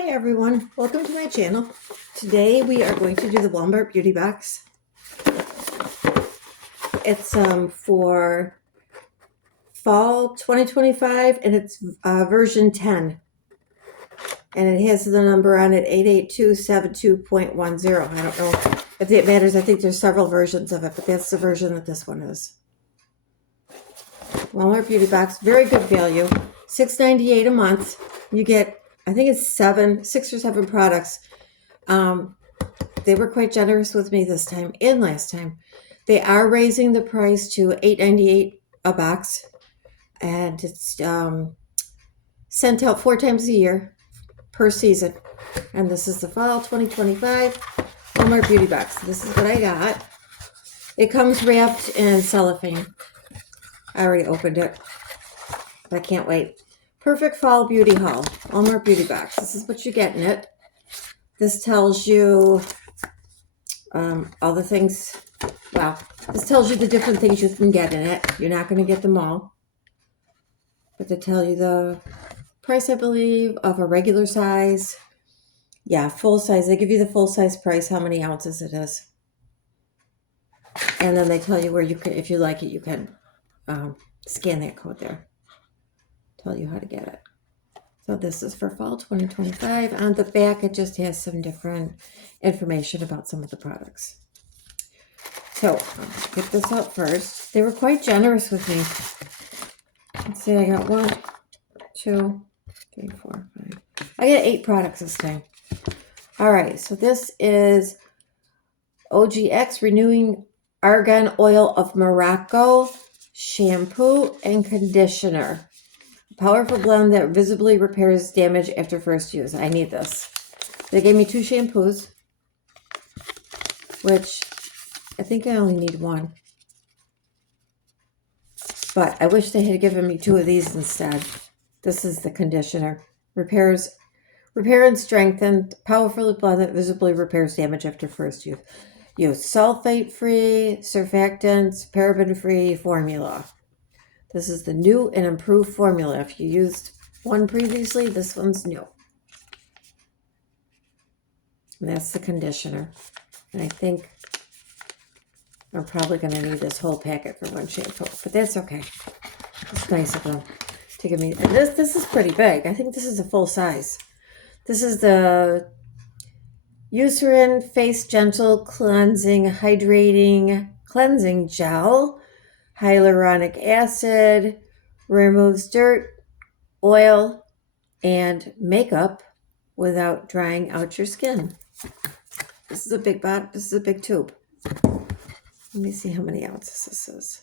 Hi everyone, welcome to my channel. Today we are going to do the Walmart Beauty Box. It's for fall 2025 and it's version 10. And it has the number on it 88272.10. I don't know if it matters. I think there's several versions of it, but that's the version that this one is. Walmart Beauty Box, very good value. $6.98 a month. You get, I think it's 6 or 7 products. They were quite generous with me this time and last time. They are raising the price to $8.98 a box, and it's sent out 4 times a year per season. And this is the fall 2025 Walmart Beauty Box. This is what I got. It comes wrapped in cellophane. I already opened it, but I can't wait. Perfect Fall Beauty Haul, Walmart Beauty Box. This is what you get in it. This tells you all the things. Wow, this tells you the different things you can get in it. You're not going to get them all, but they tell you the price, I believe, of a regular size. Yeah, full size. They give you the full size price, how many ounces it is, and then they tell you where you can, if you like it, you can scan that code there. Tell you how to get it. So this is for fall 2025. On the back, it just has some different information about some of the products. So I'll get this out first. They were quite generous with me. Let's see, I got 1, 2, 3, 4, 5. I got 8 products this time. All right, so this is OGX Renewing Argan Oil of Morocco shampoo and conditioner. Powerful blend that visibly repairs damage after first use. I need this. They gave me 2 shampoos, which I think I only need 1. But I wish they had given me 2 of these instead. This is the conditioner. Repair and strengthen. Powerful blend that visibly repairs damage after first use. Sulfate-free, surfactants, paraben-free formula. This is the new and improved formula. If you used one previously, this one's new. And that's the conditioner. And I think I'm probably going to need this whole packet for 1 shampoo, but that's okay. It's nice of them to give me. And this is pretty big. I think this is a full size. This is the Eucerin Face Gentle Hydrating Cleansing Gel. Hyaluronic acid, removes dirt, oil, and makeup without drying out your skin. This is a big bottle. This is a big tube. Let me see how many ounces this is.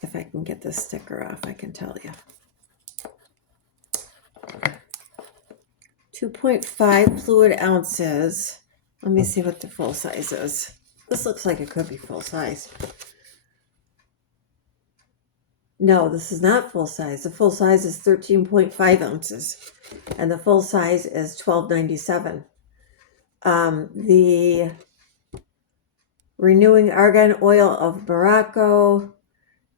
If I can get this sticker off, I can tell you. 2.5 fluid ounces. Let me see what the full size is. This looks like it could be full size. No, this is not full size. The full size is 13.5 ounces. And the full size is $12.97. The Renewing Argan Oil of Morocco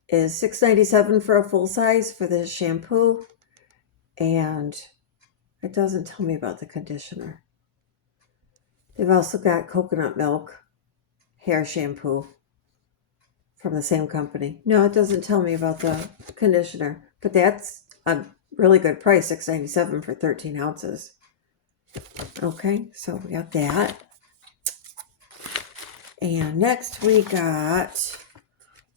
is $6.97 for a full size for the shampoo. And it doesn't tell me about the conditioner. They've also got coconut milk hair shampoo from the same company. No, it doesn't tell me about the conditioner, but that's a really good price, $6.97 for 13 ounces. Okay, so we got that. And next we got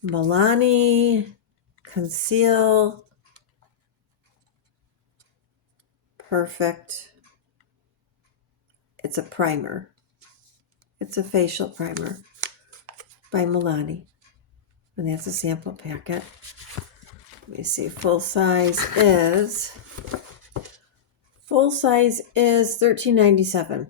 Milani Conceal Perfect. It's a primer. It's a facial primer by Milani. And that's a sample packet. Let me see. Full size is $13.97.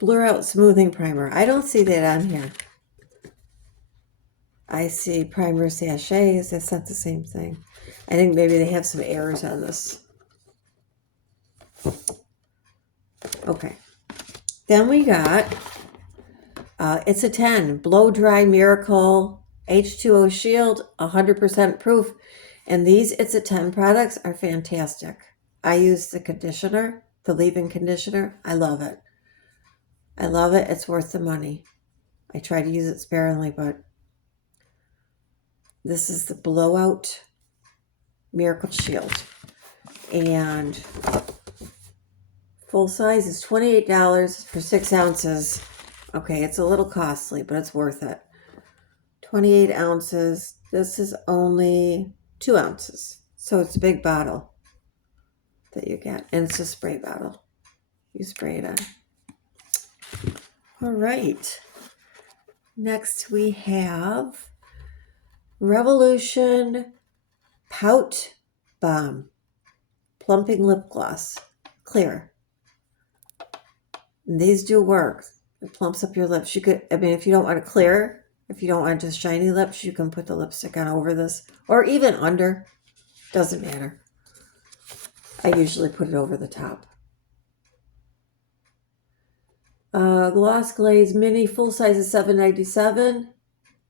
Blur out smoothing primer. I don't see that on here. I see primer sachets. That's not the same thing. I think maybe they have some errors on this. Okay. Then we got, it's a 10. Blow Dry Miracle H2O Shield, 100% proof. And these It's a 10 products are fantastic. I use the conditioner, the leave-in conditioner. I love it. I love it. It's worth the money. I try to use it sparingly, but this is the Blowout Miracle Shield. And full size is $28 for 6 ounces. Okay, it's a little costly, but it's worth it. 28 ounces. This is only 2 ounces. So it's a big bottle that you get. And it's a spray bottle. You spray it on. All right. Next we have Revolution Pout Balm Plumping Lip Gloss. Clear. And these do work. It plumps up your lips. You could, I mean, if you don't want it clear, if you don't want just shiny lips, you can put the lipstick on over this, or even under. Doesn't matter. I usually put it over the top. Gloss Glaze Mini full size is $7.97,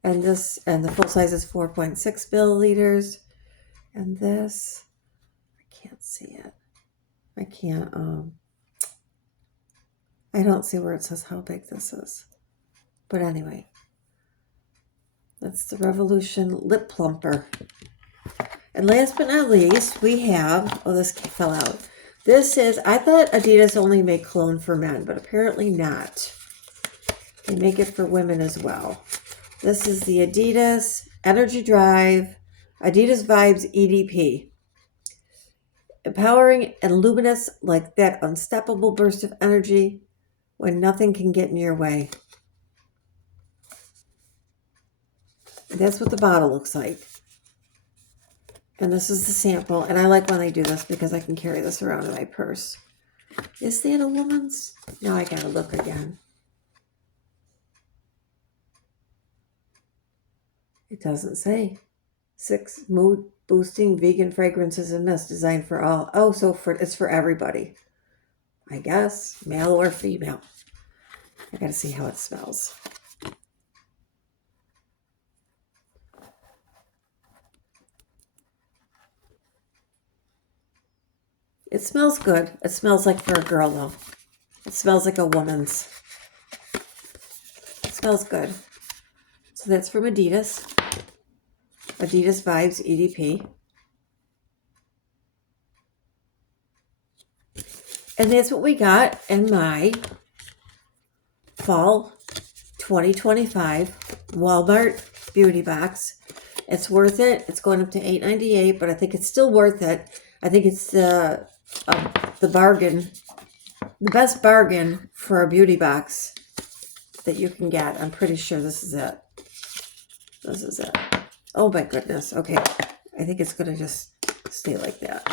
and the full size is 4.6 milliliters. And this, I can't see it. I can't. I don't see where it says how big this is. But anyway, that's the Revolution Lip Plumper. And last but not least, we have, oh, this fell out. This is, I thought Adidas only made cologne for men, but apparently not. They make it for women as well. This is the Adidas Energy Drive, Adidas Vibes EDP. Empowering and luminous like that unstoppable burst of energy when nothing can get in your way. And that's what the bottle looks like. And this is the sample. And I like when they do this because I can carry this around in my purse. Is that a woman's? Now I gotta look again. It doesn't say. 6 mood boosting vegan fragrances and mist designed for all. Oh, so it's for everybody. I guess, male or female. I gotta see how it smells. It smells good. It smells like for a girl though. It smells like a woman's. It smells good. So that's from Adidas. Adidas Vibes EDP. And that's what we got in my fall 2025 Walmart beauty box. It's worth it. It's going up to $8.98, but I think it's still worth it. I think it's the bargain, the best bargain for a beauty box that you can get. I'm pretty sure this is it. This is it. Oh my goodness. Okay. I think it's going to just stay like that.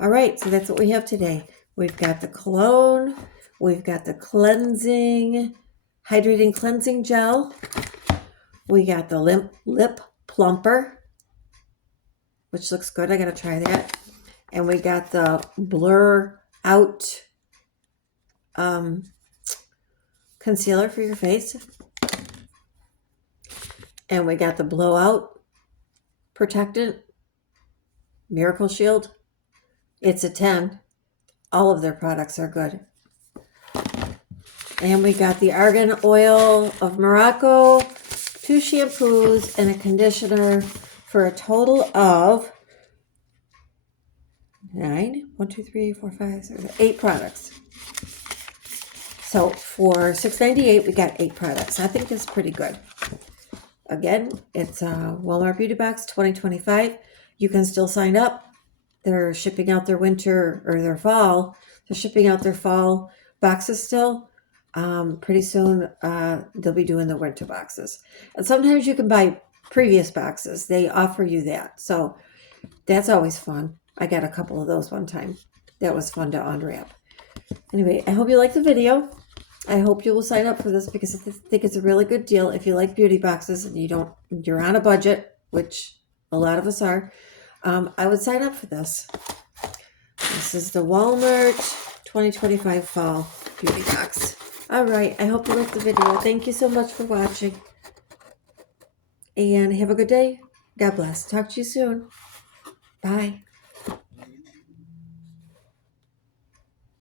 All right. So that's what we have today. We've got the cologne. We've got the hydrating cleansing gel. We got the lip plumper, which looks good. I got to try that. And we got the blur out concealer for your face. And we got the blowout protectant Miracle Shield. It's a 10. All of their products are good. And we got the Argan Oil of Morocco, 2 shampoos, and a conditioner for a total of 8 products. So for $6.98, we got 8 products. I think that's pretty good. Again, it's a Walmart Beauty Box 2025. You can still sign up. They're shipping out their winter or their fall. They're shipping out their fall boxes still. Pretty soon, they'll be doing the winter boxes. And sometimes you can buy previous boxes. They offer you that. So that's always fun. I got a couple of those one time. That was fun to unwrap. Anyway, I hope you liked the video. I hope you will sign up for this because I think it's a really good deal. If you like beauty boxes and you're on a budget, which a lot of us are, I would sign up for this. This is the Walmart 2025 Fall Beauty Box. All right. I hope you liked the video. Thank you so much for watching. And have a good day. God bless. Talk to you soon. Bye.